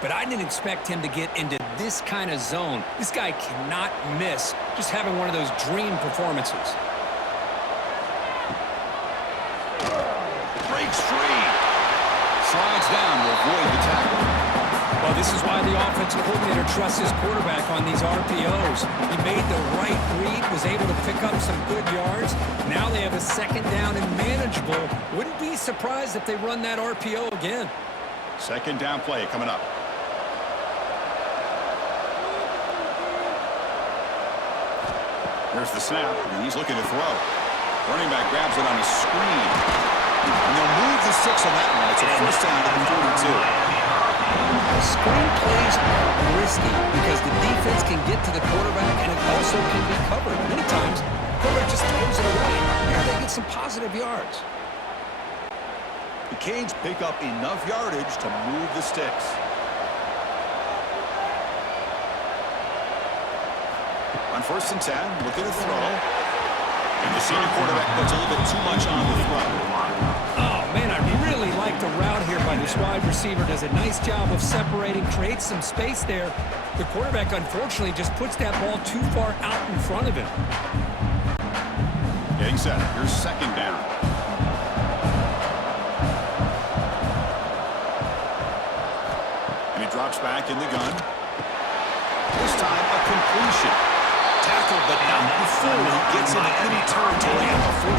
but I didn't expect him to get into this kind of zone. This guy cannot miss, just having one of those dream performances. Breaks free. Slides down to avoid the tackle. Well, this is why the offensive coordinator trusts his quarterback on these RPOs. He made the right read, was able to pick up some good yards. Now they have a second down and manageable. Wouldn't be surprised if they run that RPO again. Second down play coming up. Here's the snap, and he's looking to throw. Running back grabs it on a screen. And they'll move the 6 on that one. It's a first down at the 42. Screen plays are risky because the defense can get to the quarterback and it also can be covered. Many times, the quarterback just throws it away. Here they get some positive yards. The Canes pick up enough yardage to move the sticks. On first and 10, looking to throw. And the senior quarterback puts a little bit too much on the throw. Oh, man, I really like the route here by this wide receiver. Does a nice job of separating, creates some space there. The quarterback, unfortunately, just puts that ball too far out in front of him. Getting set. Here's second down. And he drops back in the gun. This time, a completion. Tackled, but not before he gets into enemy territory at the 45.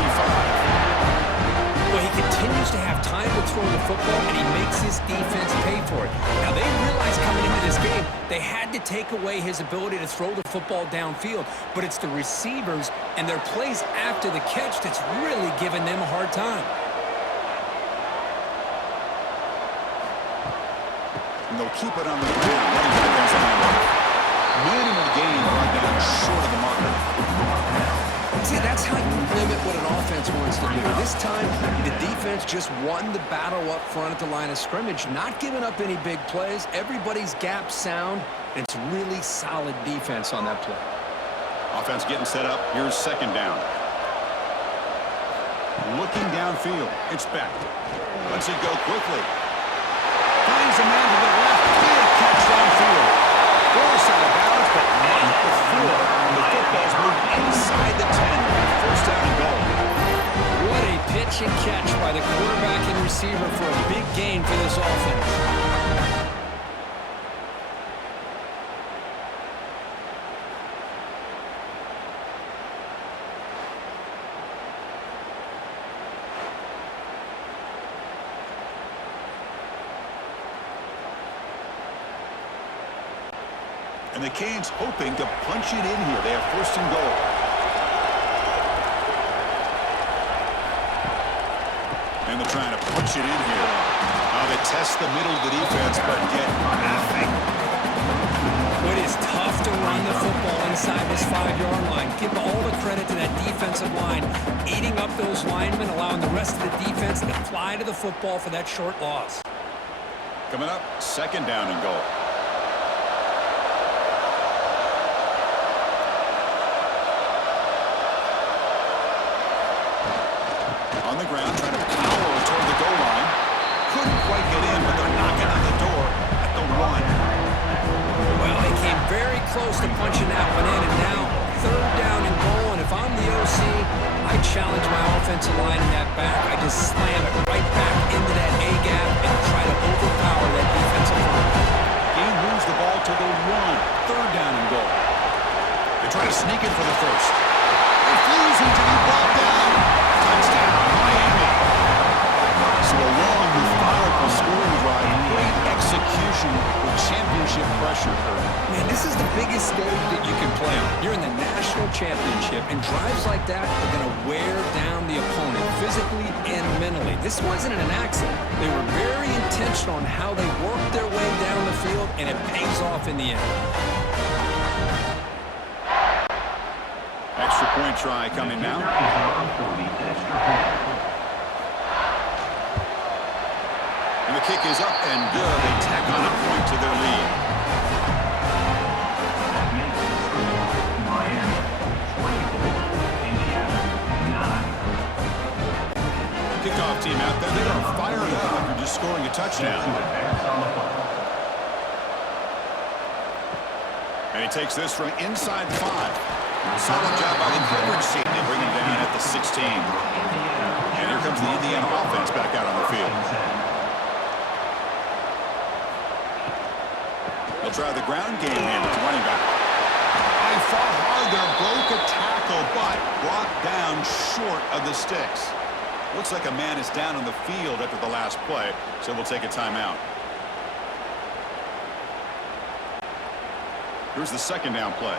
Well, he continues to have time to throw the football, and he makes his defense pay for it. Now, they realized coming into this game, they had to take away his ability to throw the football downfield, but it's the receivers and their plays after the catch that's really giving them a hard time. And they'll keep it on the ground. Minimal gain right down short of the marker. See, that's how you limit what an offense wants to do. This time, the defense just won the battle up front at the line of scrimmage, not giving up any big plays. Everybody's gap sound. It's really solid defense on that play. Offense getting set up. Here's second down. Looking downfield. It's back. Lets it go quickly. Finds a man to the left. Big catch downfield. Force out of bounds, but not before the football's moved inside the 10. First down and goal. What a pitch and catch by the quarterback and receiver for a big gain for this offense. And the Canes hoping to punch it in here. They have first and goal. And they're trying to punch it in here. They test the middle of the defense, but get nothing. It is tough to run the football inside this 5-yard line. Give all the credit to that defensive line, eating up those linemen, allowing the rest of the defense to fly to the football for that short loss. Coming up, second down and goal. On the ground, trying to power toward the goal line. Couldn't quite get in, but they're knocking on the door at the 1. Well, they came very close to punching that one in, and now third down and goal. And if I'm the OC, I challenge my offensive line in that back. I just slam it right back into that A-gap and try to overpower that defensive line. Game moves the ball to the 1. Third down and goal. They try to sneak in for the first. Refusing to be brought down. Touchdown, Miami. So a long, methodical scoring drive. Great execution with championship pressure. Man, this is the biggest stage that you can play on. You're in the national championship, and drives like that are going to wear down the opponent physically and mentally. This wasn't an accident. They were very intentional on how they worked their way down the field, and it pays off in the end. Extra point try coming now. And the kick is up and good. They tack on a point to their lead. Kickoff team out there. They are fired up after just scoring a touchdown. And he takes this from inside the 5. Solid job by the coverage team. They bring him down at the 16. And here comes the Indiana offense back out on the field. They'll try the ground game in with running back. He fought hard there, broke a tackle, but brought down short of the sticks. Looks like a man is down on the field after the last play, so we'll take a timeout. Here's the second down play.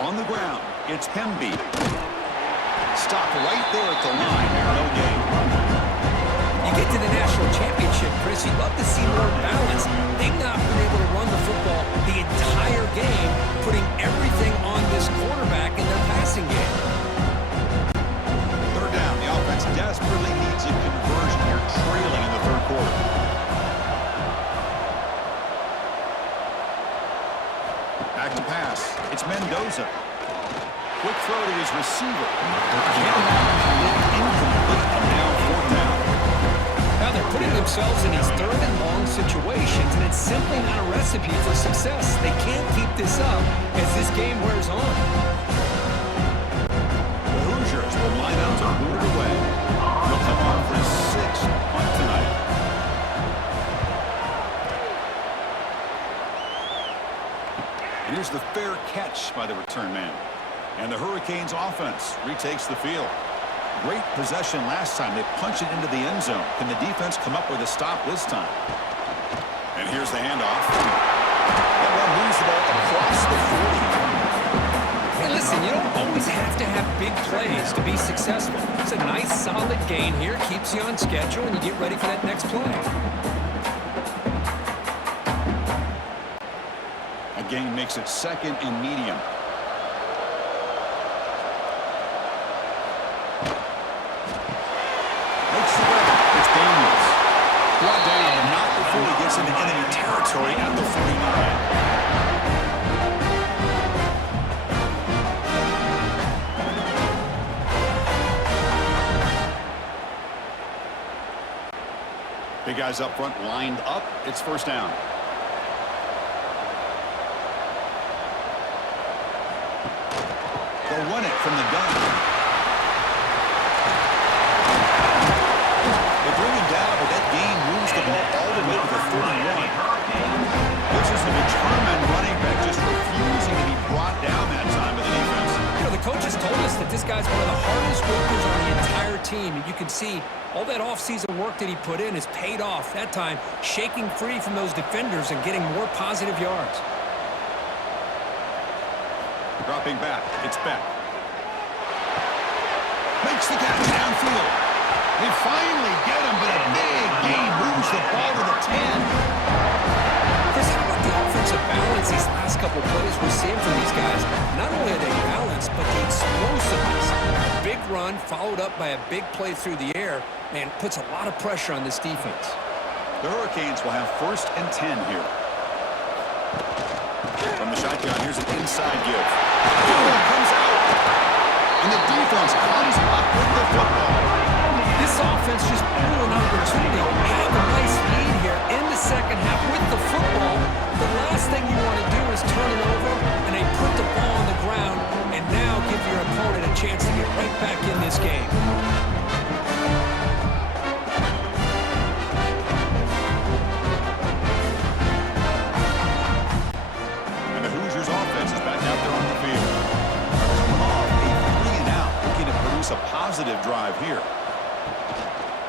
On the ground, it's Hemby. Stopped right there at the line. No gain. You get to the national championship, Chris, you'd love to see more balance. They've not been able to run the football the entire game, putting everything on this quarterback in their passing game. Third down, the offense desperately needs a conversion here, trailing in the third quarter. Back to pass. It's Mendoza. Quick throw to his receiver. Incomplete, and now fourth down. Now they're putting themselves in these third and long situations, and it's simply not a recipe for success. They can't keep this up as this game wears on. The Hoosiers will line up to move it away. They'll come on for his 6th punt tonight. And here's the fair catch by the return man. And the Hurricanes offense retakes the field. Great possession last time. They punch it into the end zone. Can the defense come up with a stop this time? And here's the handoff. That one moves the ball across the 40. Hey, listen, you don't always have to have big plays to be successful. It's a nice, solid gain here. Keeps you on schedule, and you get ready for that next play. A gain makes it 2nd and medium. Brought down, but not before he gets into enemy territory at the 49. Big guys up front lined up. It's first down. They'll run it from the gun. Bring him down, but that gain moves the ball all the way to the 31. This is a determined running back, just refusing to be brought down that time by the defense. You know, the coaches told us that this guy's one of the hardest workers on the entire team, and you can see all that offseason work that he put in has paid off. That time, shaking free from those defenders and getting more positive yards. Dropping back, it's Beck. Makes the catch downfield. They finally get him, but a big gain moves the ball to the 10. Chris, how about the offensive balance these last couple plays we're seeing from these guys? Not only are they balanced, but the explosiveness. A big run followed up by a big play through the air, man, puts a lot of pressure on this defense. The Hurricanes will have 1st and 10 here. From the shotgun, here's an inside give. Comes out. And the defense comes up with the football. This offense just blew an opportunity. They have a nice lead here in the second half with the football. The last thing you want to do is turn it over, and they put the ball on the ground and now give your opponent a chance to get right back in this game. And the Hoosiers offense is back out there on the field. Coming off a 3-and-out, looking to produce a positive drive here.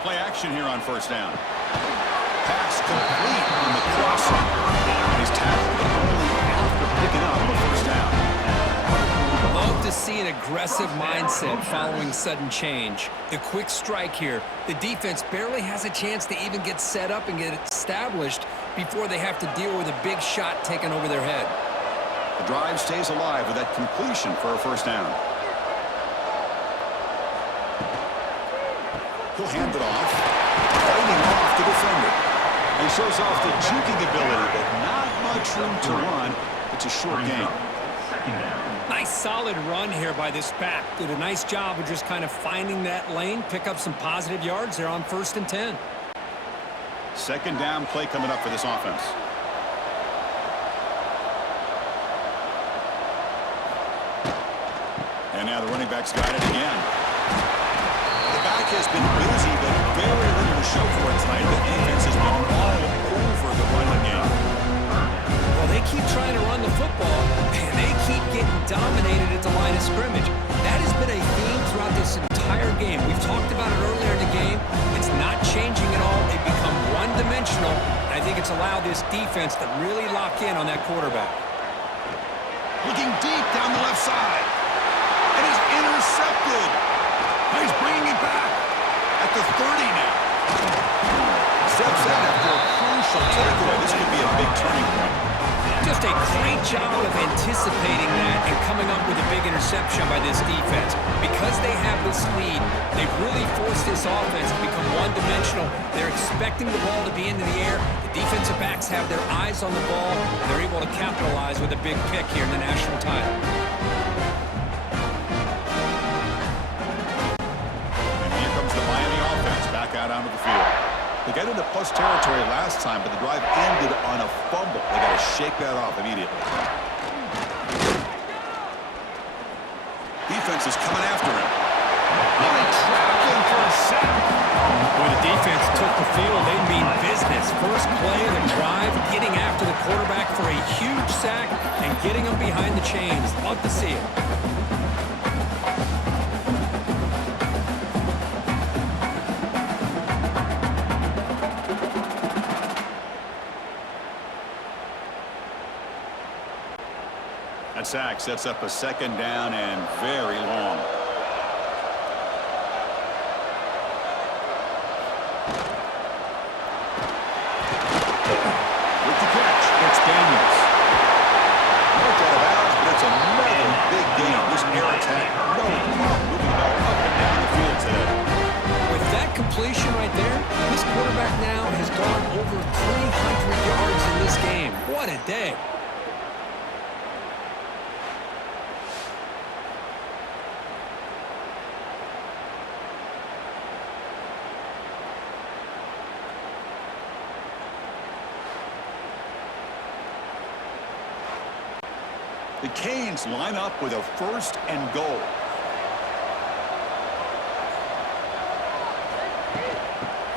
Play action here on first down. Pass complete on the crossing. And he's tackled early after picking up the first down. Love to see an aggressive mindset following sudden change. The quick strike here. The defense barely has a chance to even get set up and get established before they have to deal with a big shot taken over their head. The drive stays alive with that completion for a first down. He'll hand it off. Fighting off the defender. He shows off the juking ability, but not much room to run. It's a short gain. Nice solid run here by this back. Did a nice job of just kind of finding that lane, pick up some positive yards there on 1st and 10. Second down play coming up for this offense. And now the running back's got it again. The back has been busy, but very little to show for it tonight. The defense has been all over the running game. Well, they keep trying to run the football, and they keep getting dominated at the line of scrimmage. That has been a theme throughout this entire game. We've talked about it earlier in the game. It's not changing at all. They've become one-dimensional. I think it's allowed this defense to really lock in on that quarterback. Looking deep down the left side. And he's intercepted. He's bringing it back at the 30 now. Steps in after a crucial takeaway. This could be a big turning point. Just a great job of anticipating that and coming up with a big interception by this defense. Because they have this lead, they've really forced this offense to become one-dimensional. They're expecting the ball to be into the air. The defensive backs have their eyes on the ball, and they're able to capitalize with a big pick here in the national title. And here comes the Miami offense back out onto the field. They got into plus territory last time, but the drive ended on a fumble. They got to shake that off immediately. Defense is coming after him. Oh, they trapped him for a sack. When the defense took the field, they mean business. First play of the drive, getting after the quarterback for a huge sack and getting him behind the chains. Love to see it. That sack sets up a second down and very long. With the catch, it's Daniels. Knocked out of bounds, but it's another big gain. This air attack, no problem moving the ball up and down the field today. With that completion right there, this quarterback now has gone over 300 yards in this game. What a day. The Canes line up with a 1st and goal.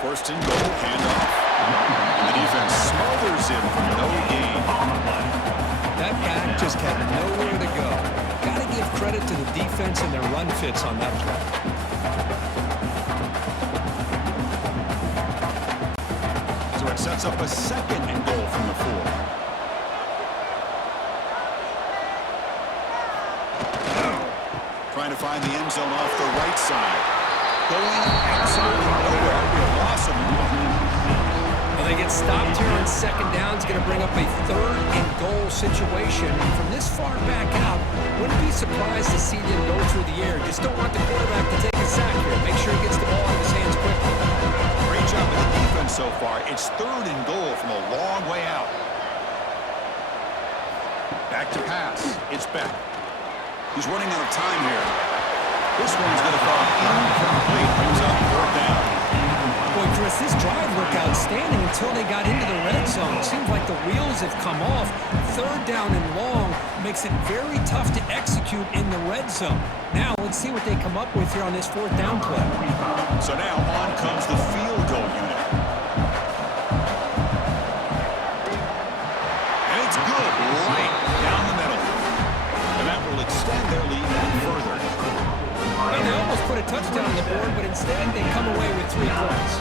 First and goal, handoff. And the defense smothers him for no gain. That back just had nowhere to go. Got to give credit to the defense and their run fits on that play. So it sets up a 2nd and goal from the 4. Trying to find the end zone off the right side. Going absolutely nowhere. That'll be a loss of the ball. Well, they get stopped here on 2nd down. It's going to bring up a 3rd and goal situation. And from this far back out, wouldn't be surprised to see them go through the air. Just don't want the quarterback to take a sack here. Make sure he gets the ball in his hands quickly. Great job by the defense so far. It's 3rd and goal from a long way out. Back to pass. It's Beck. He's running out of time here. This one's going to fall incomplete. Brings up 4th down. Boy, Chris, this drive looked outstanding until they got into the red zone. Seems like the wheels have come off. 3rd down and long makes it very tough to execute in the red zone. Now, let's see what they come up with here on this 4th down play. So now on comes the field goal unit. And it's good right down the middle. And that will extend their lead even further. And they almost put a touchdown on the board, but instead they come away with 3 points.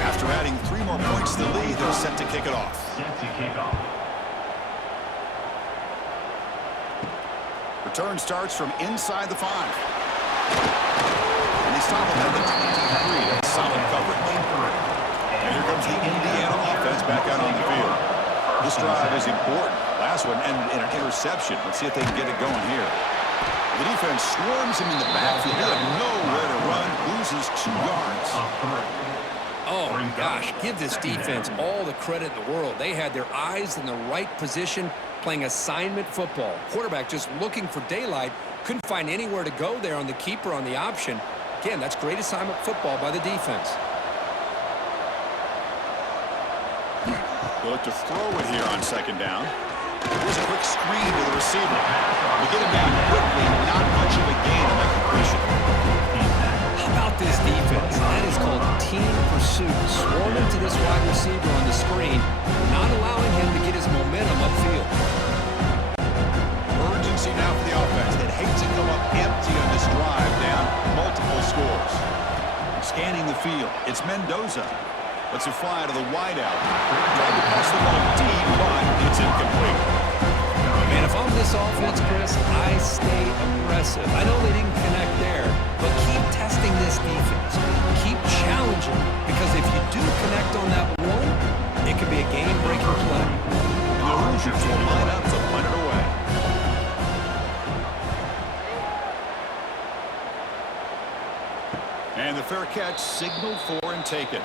After adding 3 more points to the lead, they're set to kick it off. Return starts from inside the 5. And they stop him at the 23. That's solid coverage. And here comes the Indiana offense back out on the field. This drive is important. Last one ended in an interception. Let's see if they can get it going here. The defense swarms him in the backfield. He had nowhere to run, loses 2 yards. Oh, gosh, give this defense all the credit in the world. They had their eyes in the right position, playing assignment football. Quarterback just looking for daylight, couldn't find anywhere to go there on the keeper on the option. Again, that's great assignment football by the defense. They'll look to throw it here on 2nd down. Here's a quick screen to the receiver. They get him down quickly, not much of a gain on that completion. How about this defense? That is called team pursuit. Swarming to this wide receiver on the screen, not allowing him to get his momentum upfield. Urgency now for the offense that hates to come up empty on this drive, down multiple scores. Scanning the field, it's Mendoza. Lets it fly to the wideout. Trying to pass the ball deep, but it's incomplete. Man, if I'm this offense, Chris, I stay aggressive. I know they didn't connect there, but keep testing this defense. Keep challenging them, because if you do connect on that one, it could be a game-breaking play. And the Hoosiers will line up to punt it away. And the fair catch signaled for and taken.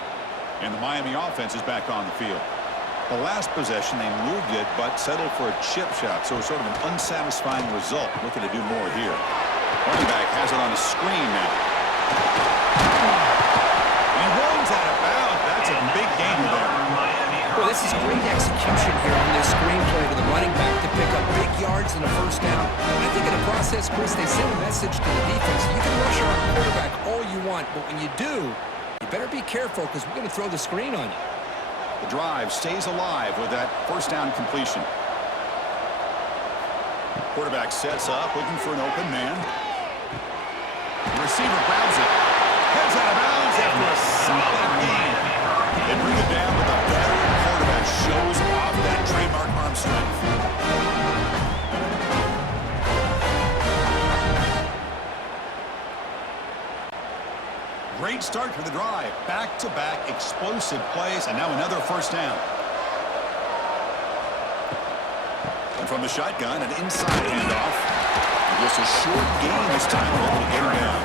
And the Miami offense is back on the field. The last possession, they moved it, but settled for a chip shot, so it's sort of an unsatisfying result. Looking to do more here. Running back has it on a screen now. And runs out of bounds. That's a big gain there. Well, this is great execution here on this screenplay to the running back to pick up big yards and a first down. I think in the process, Chris, they send a message to the defense. You can rush our quarterback all you want, but when you do, you better be careful, because we're going to throw the screen on you. The drive stays alive with that first down completion. Quarterback sets up, looking for an open man. The receiver grabs it. Heads out of bounds after a solid gain. They bring it down, but the veteran quarterback shows off that trademark arm strength. Great start for the drive. Back-to-back explosive plays, and now another first down. And from the shotgun, an inside handoff. And just a short gain this time. Able to get him down.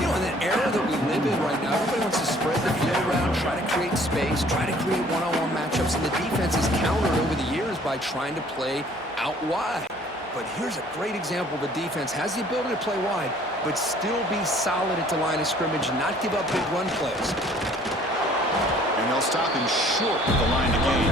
You know, in the era that we live in right now, everybody wants to spread the field around, try to create space, try to create one-on-one matchups, and the defense is countered over the years by trying to play out wide. But here's a great example. The defense has the ability to play wide, but still be solid at the line of scrimmage and not give up big run plays. And they'll stop him short of the line to gain.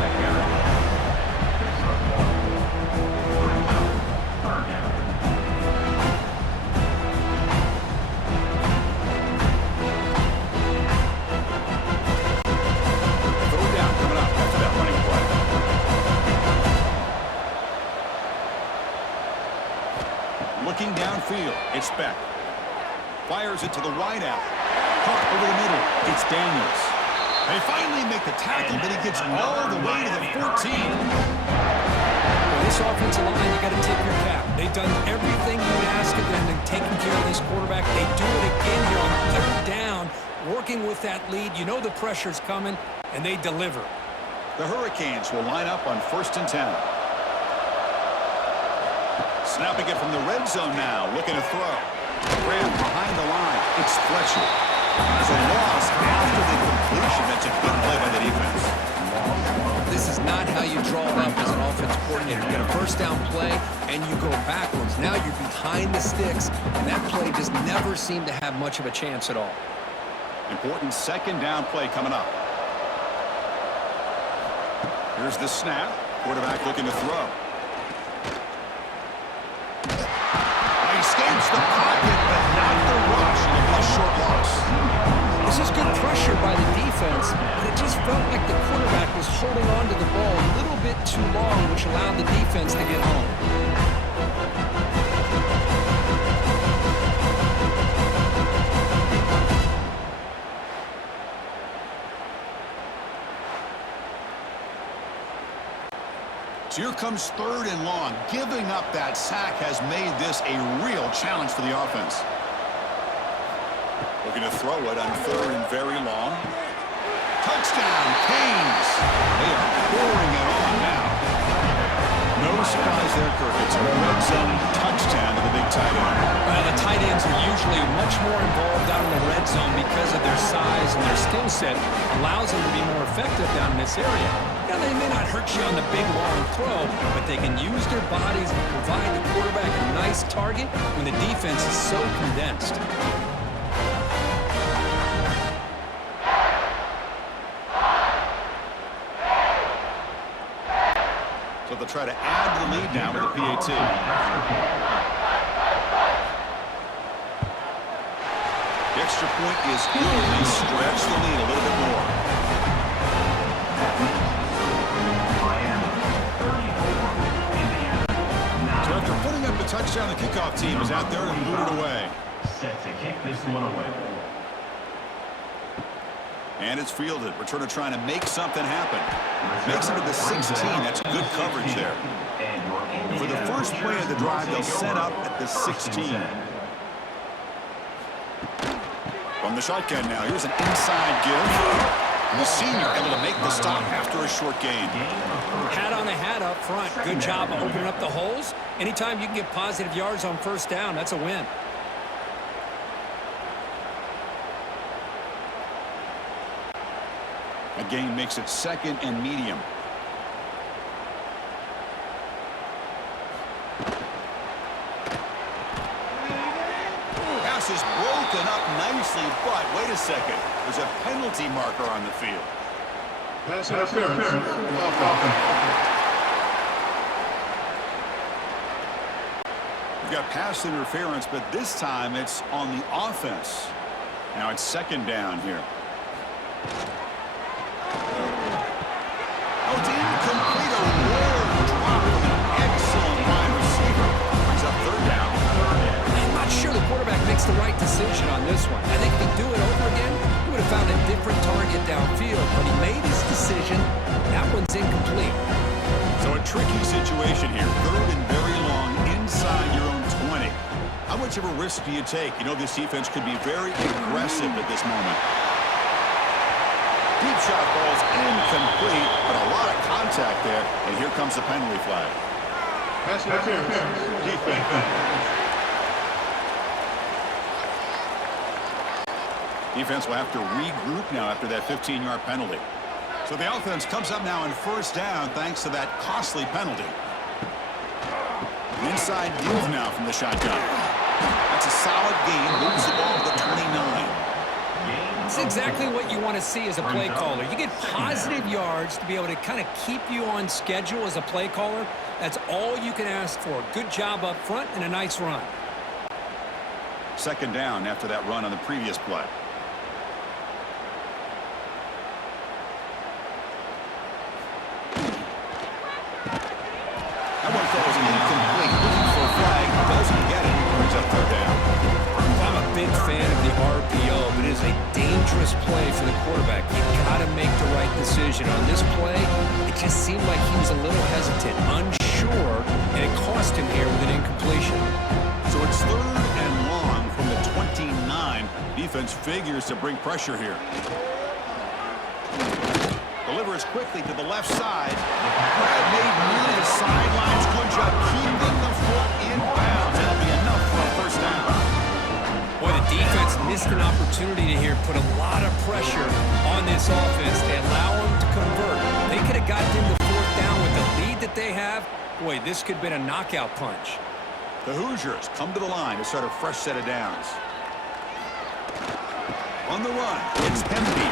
Looking downfield, it's Beck. Fires it to the wideout. Caught over the middle, it's Daniels. They finally make the tackle, but he gets all the way to the 14. Well, this offensive line, you got to tip your cap. They've done everything you ask of them in taking care of this quarterback. They do it again here on 3rd down, working with that lead. You know the pressure's coming, and they deliver. The Hurricanes will line up on 1st and 10. Snapping it from the red zone now, looking to throw. Graham behind the line. It's Fletcher. There's a loss after the completion. That's a good play by the defense. This is not how you draw it up as an offensive coordinator. You get a first down play, and you go backwards. Now you're behind the sticks, and that play just never seemed to have much of a chance at all. Important 2nd down play coming up. Here's the snap. Quarterback looking to throw. Escapes the pocket, but not the rush. It'll be a short loss. This is good pressure by the defense, but it just felt like the quarterback was holding on to the ball a little bit too long, which allowed the defense to get home. Here comes 3rd and long. Giving up that sack has made this a real challenge for the offense. Looking to throw it on 3rd and very long. Touchdown, Canes. They are pouring it on now. No surprise there, Kirk. It's a red zone touchdown to the big tight end. Well, the tight ends are usually much more involved down in the red zone because of their size and their skill set allows them to be more effective down in this area. Now, they may not hurt you on the big, long throw, but they can use their bodies to provide the quarterback a nice target when the defense is so condensed. So they'll try to add to the lead now with a PAT. The extra point is good. They stretch the lead a little bit more. So after putting up the touchdown, the kickoff team is out there and boot it away. Set to kick this one away. And it's fielded. Returner trying to make something happen. Makes it to the 16. That's good coverage there. For the first play of the drive, they'll set up at the 16. From the shotgun now, here's an inside give. And the senior able to make the stop after a short gain. Hat on the hat up front. Good job of opening up the holes. Anytime you can get positive yards on first down, that's a win. A gain makes it second and medium. Pass is broken up nicely, but wait a second. There's a penalty marker on the field. Pass interference. We've got pass interference, but this time it's on the offense. Now it's second down here. Oh, it's incomplete. A rare drop from an excellent wide receiver. Brings up third down. I'm not sure the quarterback makes the right decision on this one. I think if he'd do it over again, he would have found a different target downfield, but he made his decision. That one's incomplete. So a tricky situation here. Third and very long inside your own 20. How much of a risk do you take? You know this defense could be very aggressive at this moment. Deep shot ball's incomplete, but a lot of contact there, and here comes the penalty flag. Pass interference. Defense. Defense will have to regroup now after that 15-yard penalty. So the offense comes up now in first down thanks to that costly penalty. An inside give now from the shotgun. That's a solid gain. Moves the ball to the 29. It's exactly what you want to see as a play caller. You get positive yards to be able to kind of keep you on schedule as a play caller. That's all you can ask for. Good job up front and a nice run. Second down after that run on the previous play. That one falls incomplete. Looking for a flag. Doesn't get it. Brings up third down. I'm a big fan of the RPO, but it is a dangerous play for the quarterback. You got to make the right decision. On this play, it just seemed like he was a little hesitant, unsure, and it cost him here with an incompletion. So it's third and long from the 29. Defense figures to bring pressure here. Delivers quickly to the left side. Brad made near the sidelines. Good job keeping the foot in bounds. That'll be enough for a first down. Boy, the defense missed an opportunity to here put a lot of pressure on this offense. They allow them to convert. They could have gotten into fourth down with the lead that they have. Boy, this could have been a knockout punch. The Hoosiers come to the line to start a fresh set of downs. On the run, it's Hemby.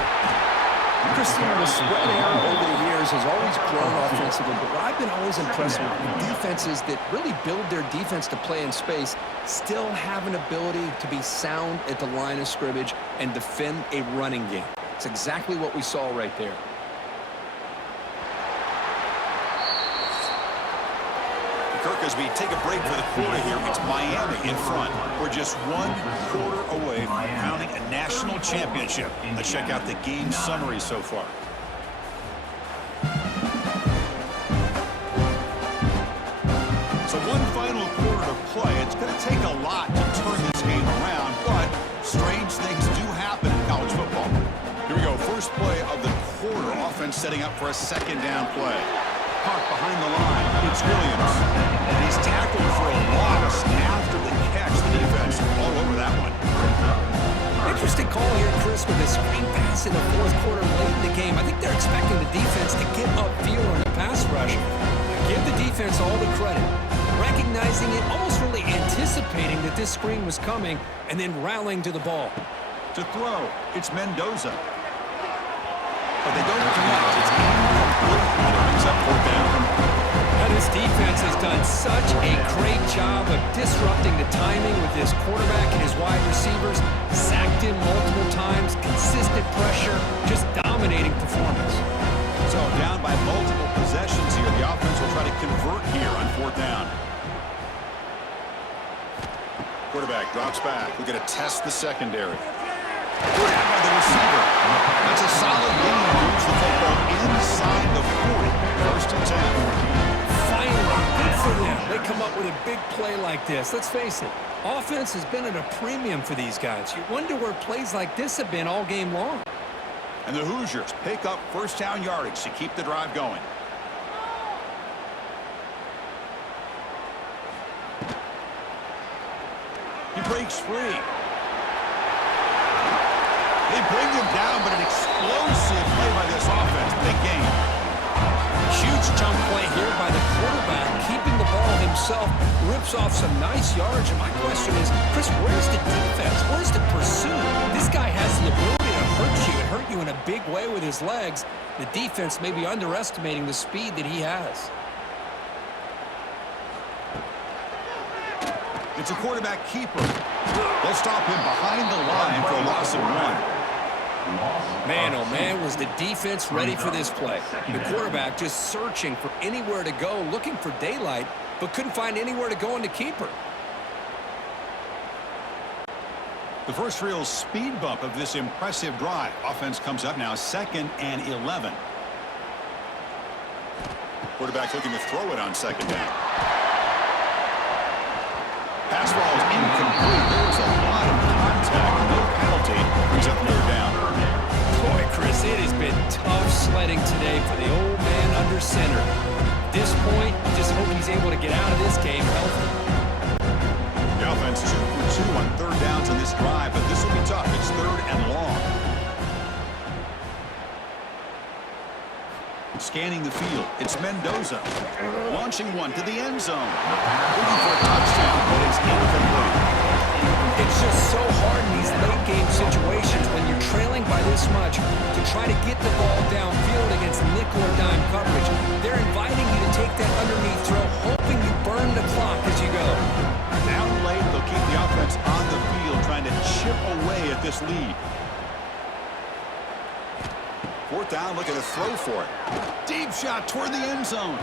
Christian, the spread area over the years has always grown offensively, but what I've been always impressed with defenses that really build their defense to play in space still have an ability to be sound at the line of scrimmage and defend a running game. It's exactly what we saw right there. Kirk, as we take a break for the quarter here, it's Miami in front. We're just 1 quarter away from crowning a national championship. Let's check out the game summary so far. So one final quarter to play. It's going to take a lot to turn this game around, but strange things do happen in college football. Here we go. First play of the quarter. Offense setting up for a second down play. puck behind the line. It's Williams. And he's tackled for a loss after the catch. The defense all over that one. Interesting call here, Chris, with a screen pass in the fourth quarter late in the game. I think they're expecting the defense to get upfield on the pass rush. Give the defense all the credit. Recognizing it, almost really anticipating that this screen was coming, and then rallying to the ball. To throw, it's Mendoza. But they don't connect. It's incomplete. And it brings up fourth down. Now, this defense has done such a great job of disrupting the timing with his quarterback and his wide receivers. Sacked him multiple times, consistent pressure, just dominating performance. So down by multiple possessions here. The offense will try to convert here on fourth down. Quarterback drops back. We're going to test the secondary. Grabbed by the receiver. That's a solid gain. Moves the football inside the 40. First and 10. Finally, good for them. They come up with a big play like this. Let's face it, offense has been at a premium for these guys. You wonder where plays like this have been all game long. And the Hoosiers pick up first down yardage to keep the drive going. He breaks free. They bring him down, but an explosive play by this offense. Big game. Huge jump play here by the quarterback, keeping the ball himself, rips off some nice yards. And my question is, Chris, where's the defense? Where's the pursuit? This guy has the ability to hurt you and hurt you in a big way with his legs. The defense may be underestimating the speed that he has. It's a quarterback keeper. They'll stop him behind the line for a loss of 1. Man, oh man, was the defense ready for this play. The quarterback just searching for anywhere to go, looking for daylight, but couldn't find anywhere to go in the keeper. The first real speed bump of this impressive drive. Offense comes up now, 2nd and 11. Quarterback looking to throw it on 2nd down. Pass ball is incomplete. There was a lot of contact. No penalty. Brings up 3rd down. Boy, Chris, it has been tough sledding today for the old man under center. At this point, you just hope he's able to get out of this game healthy. The offense 2 for 2 on 3rd downs on this drive, but this will be tough. It's 3rd and long. Scanning the field, it's Mendoza. Launching one to the end zone. Looking for a touchdown, but it's incomplete. It's just so hard in these late-game situations when you're trailing by this much to try to get the ball downfield against nickel or dime coverage. They're inviting you to take that underneath throw, hoping you burn the clock as you go. Down late, they'll keep the offense on the field, trying to chip away at this lead. 4th down, looking to throw for it. Deep shot toward the end zone.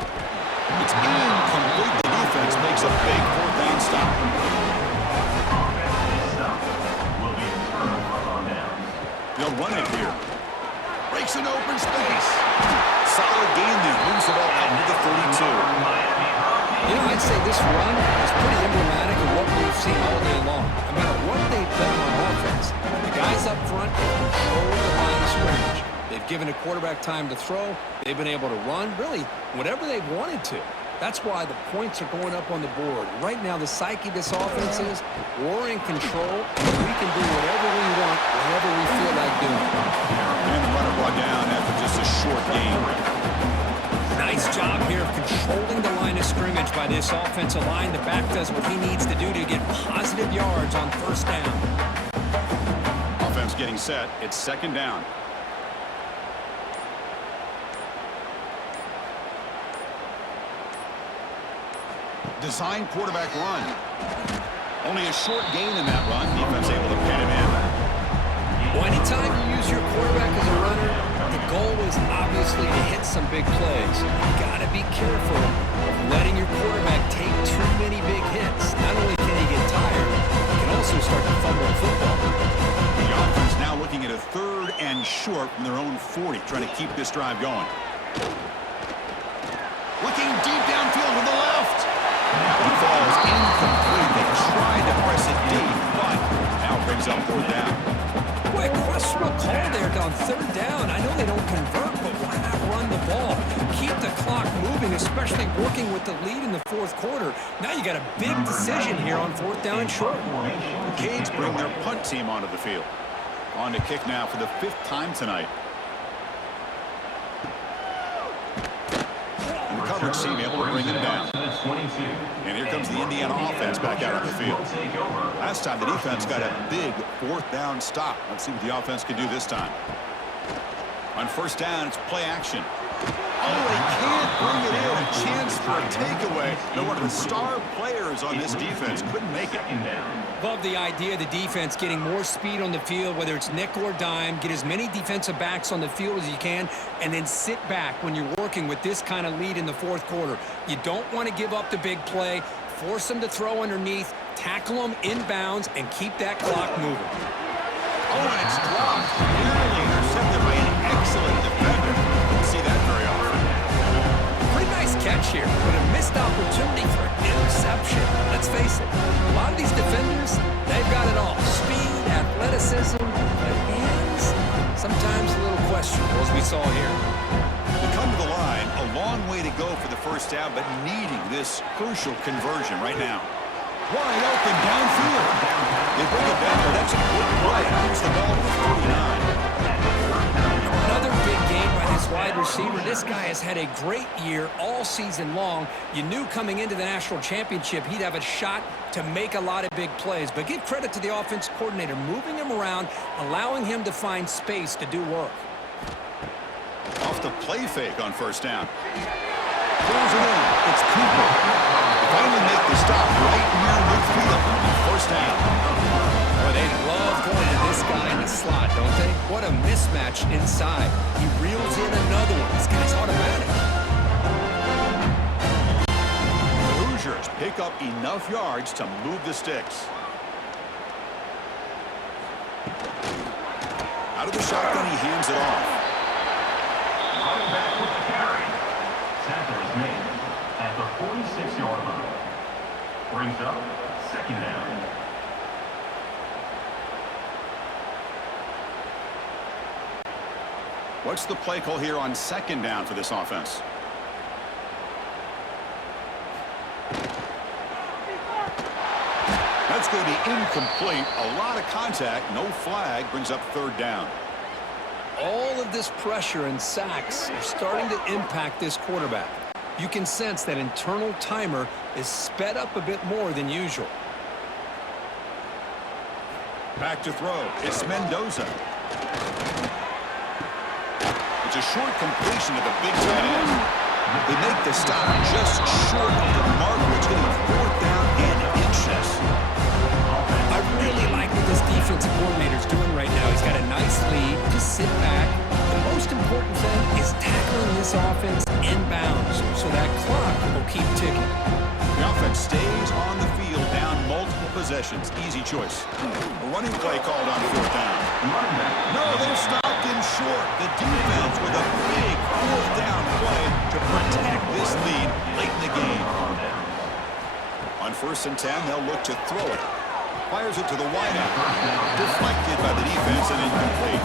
It's incomplete. The defense makes a big 4th down stop. They'll run it here. Breaks an open space. Solid gain there. Moves the ball out to the 32. You know, I'd say this run is pretty emblematic of what we've seen all day long. No matter what they've done on offense, the guys up front have controlled the line of scrimmage. They've given a quarterback time to throw. They've been able to run, really, whatever they've wanted to. That's why the points are going up on the board. Right now, the psyche of this offense is we're in control, and we can do whatever we want, whatever we feel like doing. And the runner brought down after just a short game. Nice job here of controlling the line of scrimmage by this offensive line. The back does what he needs to do to get positive yards on 1st down. Offense getting set. It's 2nd down. Design quarterback run. Only a short gain in that run. Defense able to pin him in. Well, anytime you use your quarterback as a runner, the goal is obviously to hit some big plays. You got to be careful of letting your quarterback take too many big hits. Not only can he get tired, he can also start to fumble the football. The offense now looking at a 3rd and short from their own 40, trying to keep this drive going. Looking deep downfield to the left. He falls incomplete. They tried to press it deep, but now brings up 4th down. Boy, questionable call there on 3rd down. I know they don't convert, but why not run the ball? Keep the clock moving, especially working with the lead in the fourth quarter. Now you got a big decision here on fourth down and short. The Canes bring their punt team onto the field. On to kick now for the 5th time tonight. And the coverage team able to bring him down. And here comes the Indiana offense back out on the field. Last time the defense got a big 4th down stop. Let's see what the offense can do this time. On first down, it's play action. Oh, they can't bring it in. A chance for a takeaway. No, one of the star players on this defense couldn't make it. Love the idea of the defense getting more speed on the field, whether it's nickel or dime. Get as many defensive backs on the field as you can, and then sit back when you're working with this kind of lead in the fourth quarter. You don't want to give up the big play. Force them to throw underneath, tackle them inbounds, and keep that clock moving. Oh, and it's dropped. Nearly intercepted by an excellent defender. Don't see that very often. Pretty nice catch here, but a missed opportunity for an interception. Let's face it, a lot of these defenders, they've got it all. Speed, athleticism, but hands, sometimes a little questionable, as we saw here. We come to the line, a long way to go for the first down, but needing this crucial conversion right now. Wide open downfield. They bring it down, but that's a good play. Moves the ball to 49. Another big game by this wide receiver. This guy has had a great year all season long. You knew coming into the national championship he'd have a shot to make a lot of big plays. But give credit to the offense coordinator, moving him around, allowing him to find space to do work. Off the play fake on first down. Pulls it in. It's Cooper. They finally make the stop right near midfield. First down. Boy, they love going to this guy in the slot, don't they? What a mismatch inside. He reels in another one. This guy's automatic. The Hoosiers pick up enough yards to move the sticks. Out of the shotgun, he hands it off. Running back with the carry. Tackle is made at the 46-yard line. Brings up second down. What's the play call here on second down for this offense? That's going to be incomplete. A lot of contact. No flag. Brings up third down. All of this pressure and sacks are starting to impact this quarterback. You can sense that internal timer is sped up a bit more than usual. Back to throw. It's Mendoza. It's a short completion of the big tight end. They make the stop just short of the marker. It's getting fourth down and inches. I really like what this defensive coordinator is doing right now. He's got a nice lead to sit back. The most important thing is tackling this offense inbounds so that clock will keep ticking. The offense stays on the field down multiple possessions. Easy choice. A running play called on fourth down. No, they're stopped in short. The defense with a big fourth down play to protect this lead late in the game. On 1st and 10, they'll look to throw it. Fires it to the wideout. Deflected by the defense and incomplete.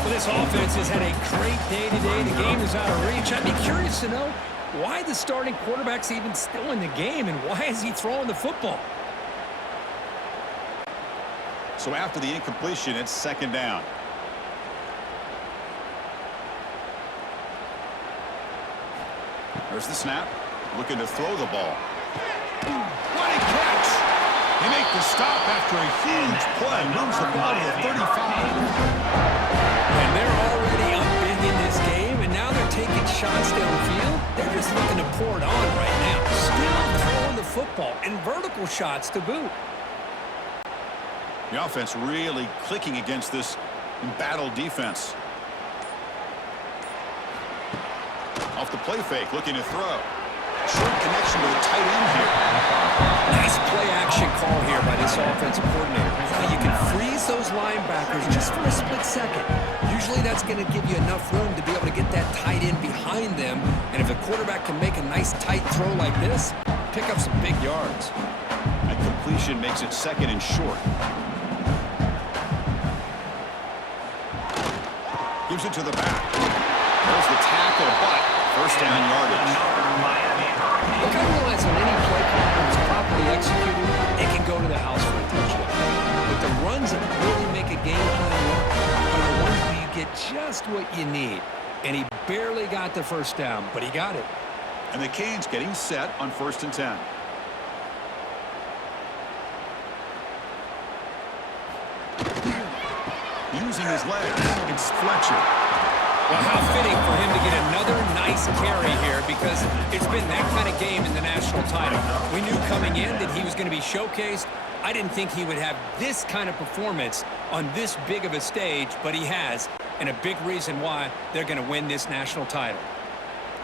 Well, this offense has had a great day today. The game is out of reach. I'd be curious to know why the starting quarterback's even still in the game and why is he throwing the football? So after the incompletion, it's second down. There's the snap. Looking to throw the ball. What a catch! They make the stop after a huge play. Moves the ball to the 35. And they're already up big in this game, and now they're taking shots downfield. They're just looking to pour it on right now. Still throwing the football, and vertical shots to boot. The offense really clicking against this embattled defense. Off the play fake, looking to throw. Short connection to the tight end here. Nice play-action call here by this offensive coordinator. Now you can freeze those linebackers just for a split second. Usually that's going to give you enough room to be able to get that tight end behind them. And if the quarterback can make a nice tight throw like this, pick up some big yards. That completion makes it second and short. Gives it to the back. There's the tackle, but First down yardage. Look, I realize on any play call when it's properly executed, it can go to the house for a touchdown. But the runs that really make a game plan work are the ones where you get just what you need. And he barely got the first down, but he got it. And the Canes getting set on 1st and 10. Using his legs, it's Fletcher. Well, how fitting for him to get another nice carry here, because it's been that kind of game in the national title. We knew coming in that he was going to be showcased. I didn't think he would have this kind of performance on this big of a stage, but he has, and a big reason why they're going to win this national title.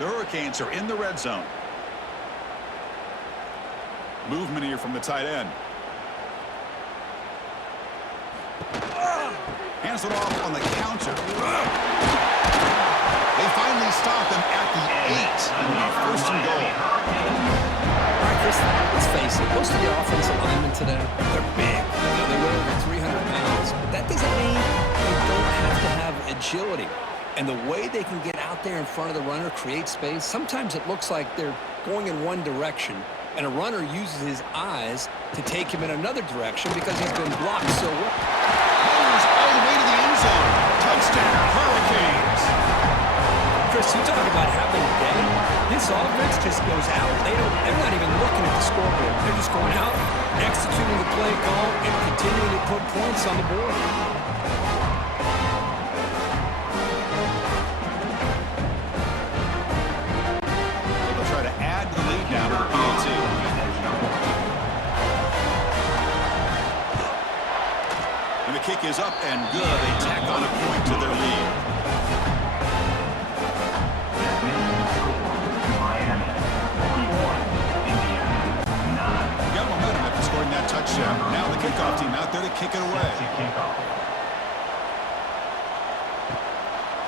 The Hurricanes are in the red zone. Movement here from the tight end. Hands it off on the counter. They finally stop him at the 8. First and goal. All right, Chris, let's face it. Most of the offensive linemen today, they're big. Now, they weigh over 300 pounds, but that doesn't mean they don't have to have agility. And the way they can get out there in front of the runner, create space, sometimes it looks like they're going in one direction, and a runner uses his eyes to take him in another direction because he's been blocked so well. Runners all the way to the end zone. Touchdown, Hurricanes. Chris, you talk about having a day. This offense just goes out. They're not even looking at the scoreboard. They're just going out, executing the play call, and continuing to put points on the board. They'll try to add to the lead now to the PAT. And the kick is up and good. They tack on a point to their lead. Got momentum after scoring that touchdown. Now the kickoff team out there to kick it away.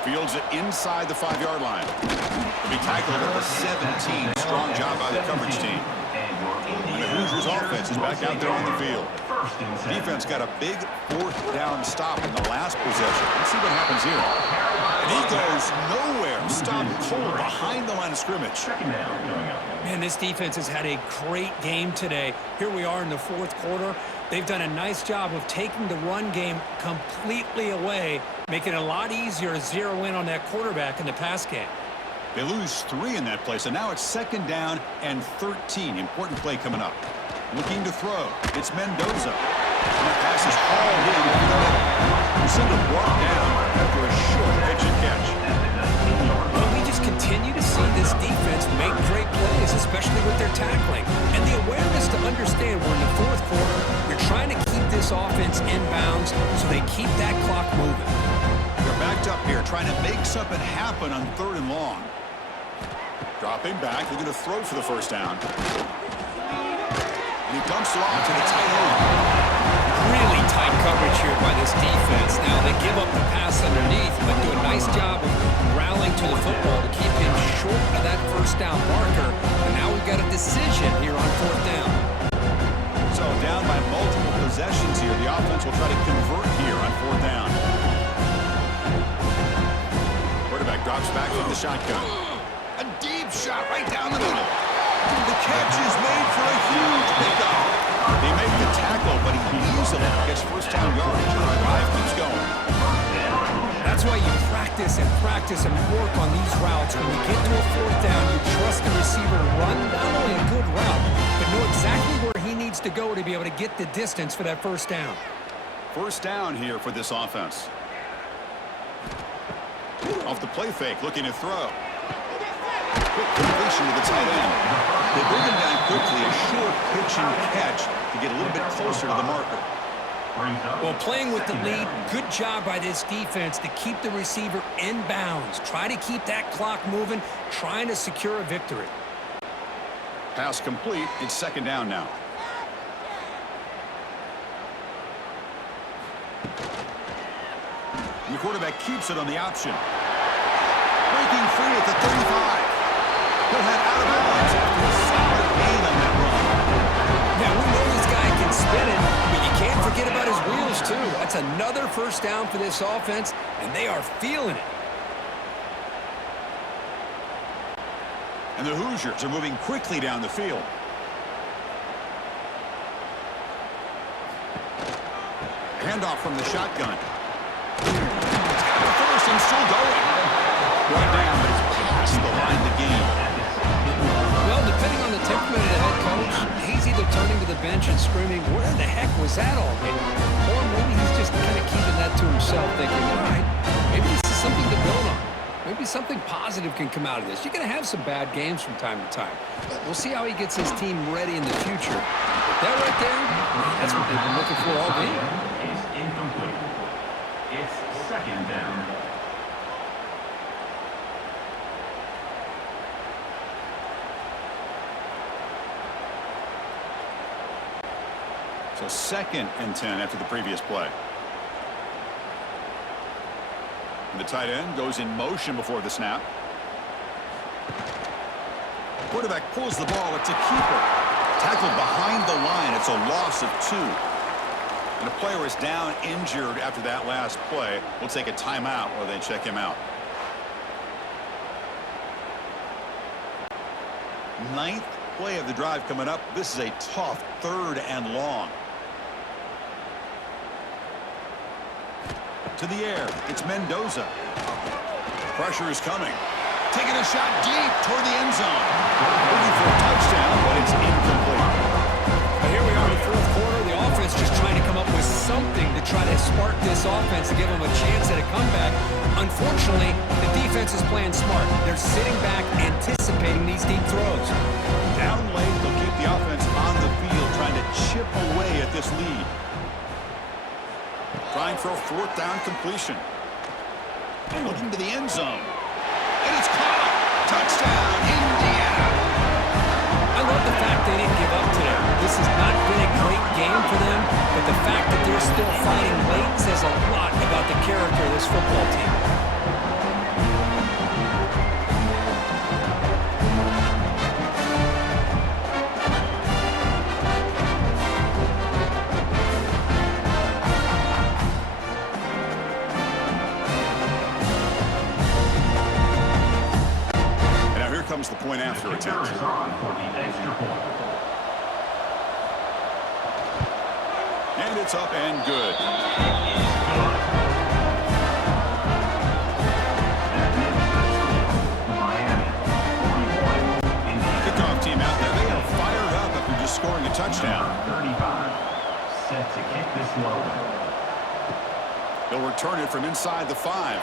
Fields it inside the 5-yard line. He'll be tackled at the 17. Strong job by the coverage team. And the Hoosiers offense is back out there on the field. Defense got a big 4th down stop in the last possession. Let's see what happens here. And he goes nowhere. Stopped cold behind the line of scrimmage. Man, this defense has had a great game today. Here we are in the 4th quarter. They've done a nice job of taking the run game completely away, making it a lot easier to zero in on that quarterback in the pass game. They lose 3 in that play, so now it's 2nd down and 13. Important play coming up. Looking to throw. It's Mendoza. And the pass is hauled in for the middle. Receiver brought down after a short pitch and catch. Well, we just continue to see this defense make great plays, especially with their tackling. And the awareness to understand we're in the 4th quarter, you're trying to keep this offense in bounds so they keep that clock moving. They're backed up here, trying to make something happen on 3rd and long. Dropping back, they're going to throw for the first down. And he dumps it off to the tight end. Really tight coverage here by this defense. Now they give up the pass underneath, but do a nice job of rallying to the football to keep him short of that first down marker. And now we've got a decision here on 4th down. So down by multiple possessions here. The offense will try to convert here on 4th down. Quarterback drops back from the shotgun. A deep shot right down the middle. The catch is made for a huge pickup. They make the tackle, but he easily gets first down yardage, and the drive keeps going. That's why you practice and work on these routes. When you get to a 4th down, you trust the receiver to run not only a good route, but know exactly where he needs to go to be able to get the distance for that first down. First down here for this offense. Off the play fake, looking to throw. Quick completion to the tight end. They bring him down quickly, a short pitch and catch to get a little bit closer to the marker. Well, playing with the lead, good job by this defense to keep the receiver in bounds. Try to keep that clock moving, trying to secure a victory. Pass complete. It's 2nd down now. And the quarterback keeps it on the option. Breaking free at the 35. He'll head out of bounds after a solid gain on that run. Now, we know this guy can spin it, but you can't forget about his wheels, too. That's another first down for this offense, and they are feeling it. And the Hoosiers are moving quickly down the field. Handoff from the shotgun. First and still going. Right down, but it's past the line to gain. Well, depending on the temperament of the head coach, he's either turning to the bench and screaming, where the heck was that all day? Or maybe he's just kind of keeping that to himself, thinking, all right, maybe this is something to build on. Maybe something positive can come out of this. You're going to have some bad games from time to time. We'll see how he gets his team ready in the future. But that right there, that's what they've been looking for all game. Is incomplete. It's second down. So 2nd and 10 after the previous play. And the tight end goes in motion before the snap. Quarterback pulls the ball. It's a keeper. Tackled behind the line. It's a loss of 2. And the player is down injured after that last play. We'll take a timeout while they check him out. 9th play of the drive coming up. This is a tough 3rd and long. To the air. It's Mendoza. Pressure is coming. Taking a shot deep toward the end zone. Looking for a touchdown, but it's incomplete. But here we are in the 4th quarter. The offense just trying to come up with something to try to spark this offense to give them a chance at a comeback. Unfortunately, the defense is playing smart. They're sitting back, anticipating these deep throws. Down late, they'll keep the offense on the field, trying to chip away at this lead. Trying for a 4th down completion. Looking to the end zone. And it's caught. Touchdown, Indiana. I love the fact they didn't give up today. This has not been a great game for them, but the fact that they're still fighting late says a lot about the character of this football team. Comes the point after attempt. Is on for the extra point. And it's up and good. Kickoff team out there. They are fired up after just scoring a touchdown. 35. Set to kick this low. They'll return it from inside the 5.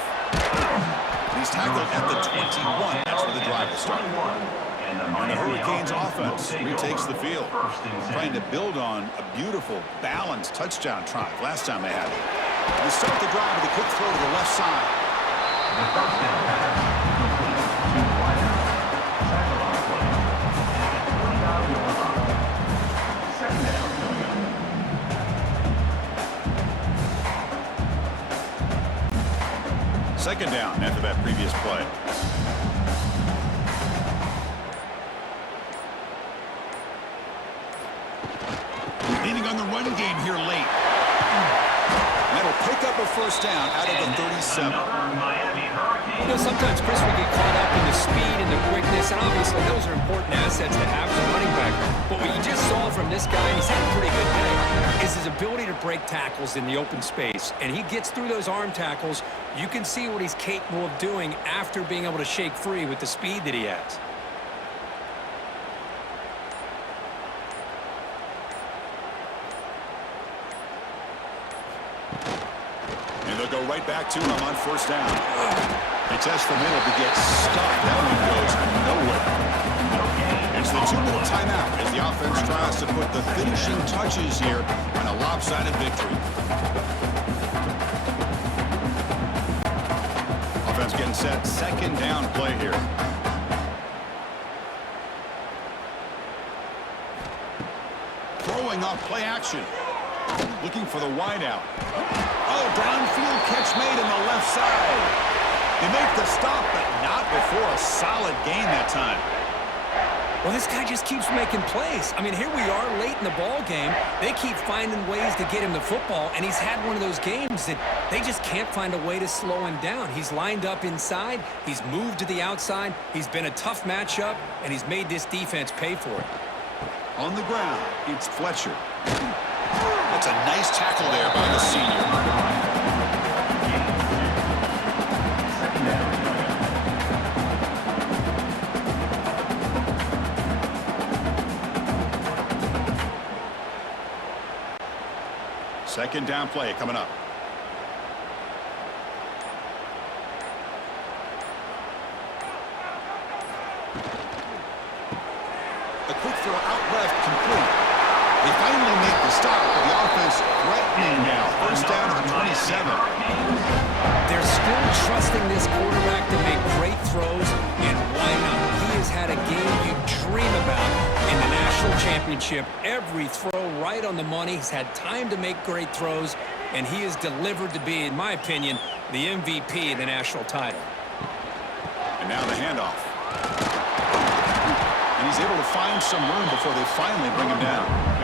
He's tackled at the 21. That's where the drive will start. And the Hurricanes offense retakes the field, trying to build on a beautiful, balanced touchdown drive last time they had it. They start the drive with a quick throw to the left side. The first down pass complete to Whitehouse. Tackle on the play. At 29-yard line. Second down coming up. Second down after that previous play. Leaning on the run game here late. That'll pick up a first down out of the 37. You know, sometimes, Chris, we get caught up in the speed and the quickness, and obviously those are important assets to have as a running back. But what you just saw from this guy, and he's had a pretty good day, is his ability to break tackles in the open space. And he gets through those arm tackles. You can see what he's capable of doing after being able to shake free with the speed that he has. And they'll go right back to him on first down. They test the middle to get stuck. That one goes nowhere. It's the 2-minute timeout as the offense tries to put the finishing touches here on a lopsided victory. Offense getting set. Second down play here. Throwing off play action. Looking for the wideout. Oh, downfield catch made in the left side. They make the stop, but not before a solid gain that time. Well, this guy just keeps making plays. I mean, here we are late in the ball game. They keep finding ways to get him the football, and he's had one of those games that they just can't find a way to slow him down. He's lined up inside. He's moved to the outside. He's been a tough matchup, and he's made this defense pay for it. On the ground, it's Fletcher. That's a nice tackle there by the senior. Second down play coming up. The quick throw out left complete. They finally make the stop, but the offense threatening now. First down to the 27. They're still trusting this quarterback to make great throws, and why not? He has had a game you dream about in the national championship. Every throw right on the money. He's had time to make great throws, and he has delivered to be, in my opinion, the MVP of the national title. And now the handoff. And he's able to find some room before they finally bring him down.